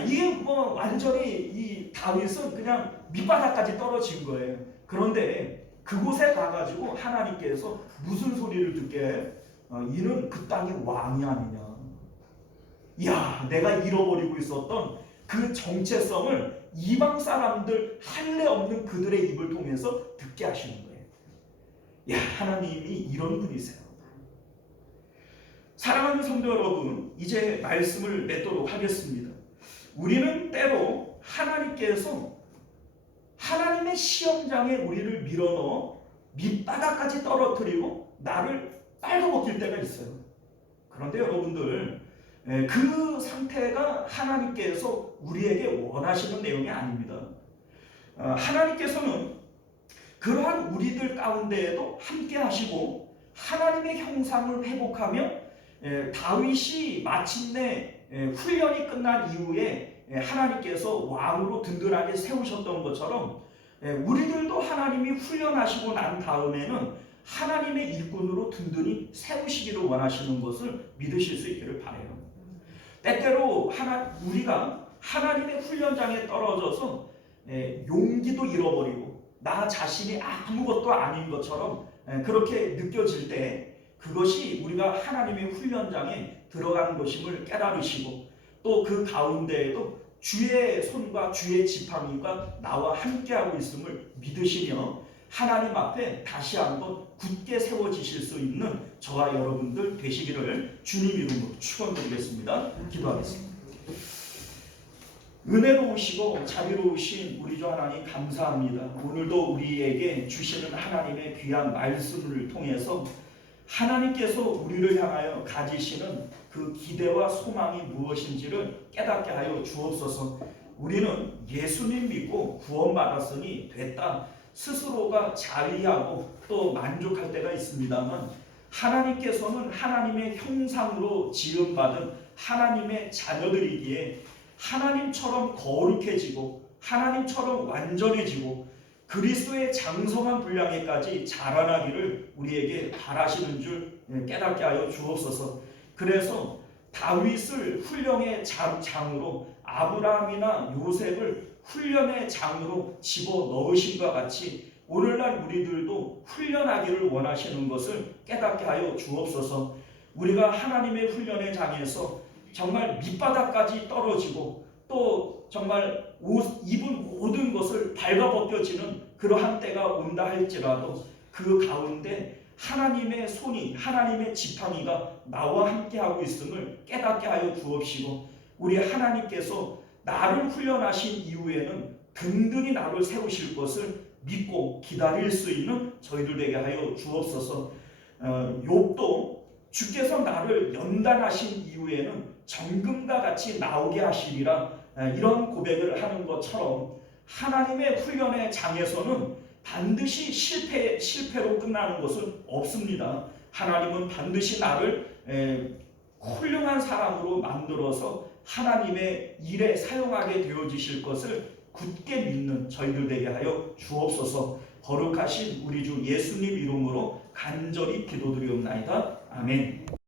이게 뭐 완전히 이 다윗은 그냥 밑바닥까지 떨어진 거예요. 그런데 그곳에 가가지고 하나님께서 무슨 소리를 듣게 해요? 이는 그 땅의 왕이 아니냐. 야, 내가 잃어버리고 있었던 그 정체성을 이방 사람들 할례 없는 그들의 입을 통해서 듣게 하시는 거예요. 야, 하나님이 이런 분이세요. 사랑하는 성도 여러분, 이제 말씀을 맺도록 하겠습니다. 우리는 때로 하나님께서 하나님의 시험장에 우리를 밀어넣어 밑바닥까지 떨어뜨리고 나를 빨아먹힐 때가 있어요. 그런데 여러분들, 그 상태가 하나님께서 우리에게 원하시는 내용이 아닙니다. 하나님께서는 그러한 우리들 가운데에도 함께 하시고 하나님의 형상을 회복하며 다윗이 마침내 훈련이 끝난 이후에 하나님께서 왕으로 든든하게 세우셨던 것처럼 우리들도 하나님이 훈련하시고 난 다음에는 하나님의 일꾼으로 든든히 세우시기를 원하시는 것을 믿으실 수 있기를 바라요. 때때로 우리가 하나님의 훈련장에 떨어져서 용기도 잃어버리고 나 자신이 아무것도 아닌 것처럼 그렇게 느껴질 때 그것이 우리가 하나님의 훈련장에 들어간 것임을 깨달으시고 또 그 가운데에도 주의 손과 주의 지팡이가 나와 함께하고 있음을 믿으시며 하나님 앞에 다시 한번 굳게 세워지실 수 있는 저와 여러분들 되시기를 주님 이름으로 축원드리겠습니다. 기도하겠습니다. 은혜로우시고 자비로우신 우리 주 하나님 감사합니다. 오늘도 우리에게 주시는 하나님의 귀한 말씀을 통해서 하나님께서 우리를 향하여 가지시는 그 기대와 소망이 무엇인지를 깨닫게 하여 주옵소서. 우리는 예수님 믿고 구원받았으니 됐다 스스로가 자의하고 또 만족할 때가 있습니다만 하나님께서는 하나님의 형상으로 지음받은 하나님의 자녀들이기에 하나님처럼 거룩해지고 하나님처럼 완전해지고 그리스도의 장성한 분량에까지 자라나기를 우리에게 바라시는 줄 깨닫게 하여 주옵소서. 그래서 다윗을 훈련의 장으로 아브라함이나 요셉을 훈련의 장으로 집어넣으신 것 같이 오늘날 우리들도 훈련하기를 원하시는 것을 깨닫게 하여 주옵소서. 우리가 하나님의 훈련의 장에서 정말 밑바닥까지 떨어지고 또 정말 옷 입은 모든 것을 발가벗겨지는 그러한 때가 온다 할지라도 그 가운데 하나님의 손이 하나님의 지팡이가 나와 함께하고 있음을 깨닫게 하여 주옵시고 우리 하나님께서 나를 훈련하신 이후에는 든든히 나를 세우실 것을 믿고 기다릴 수 있는 저희들 되게 하여 주옵소서. 욥도 주께서 나를 연단하신 이후에는 정금과 같이 나오게 하시리라 이런 고백을 하는 것처럼 하나님의 훈련의 장에서는 반드시 실패로 끝나는 것은 없습니다. 하나님은 반드시 나를 훌륭한 사람으로 만들어서 하나님의 일에 사용하게 되어지실 것을 굳게 믿는 저희들 되게 하여 주옵소서. 거룩하신 우리 주 예수님 이름으로 간절히 기도드리옵나이다. 아멘.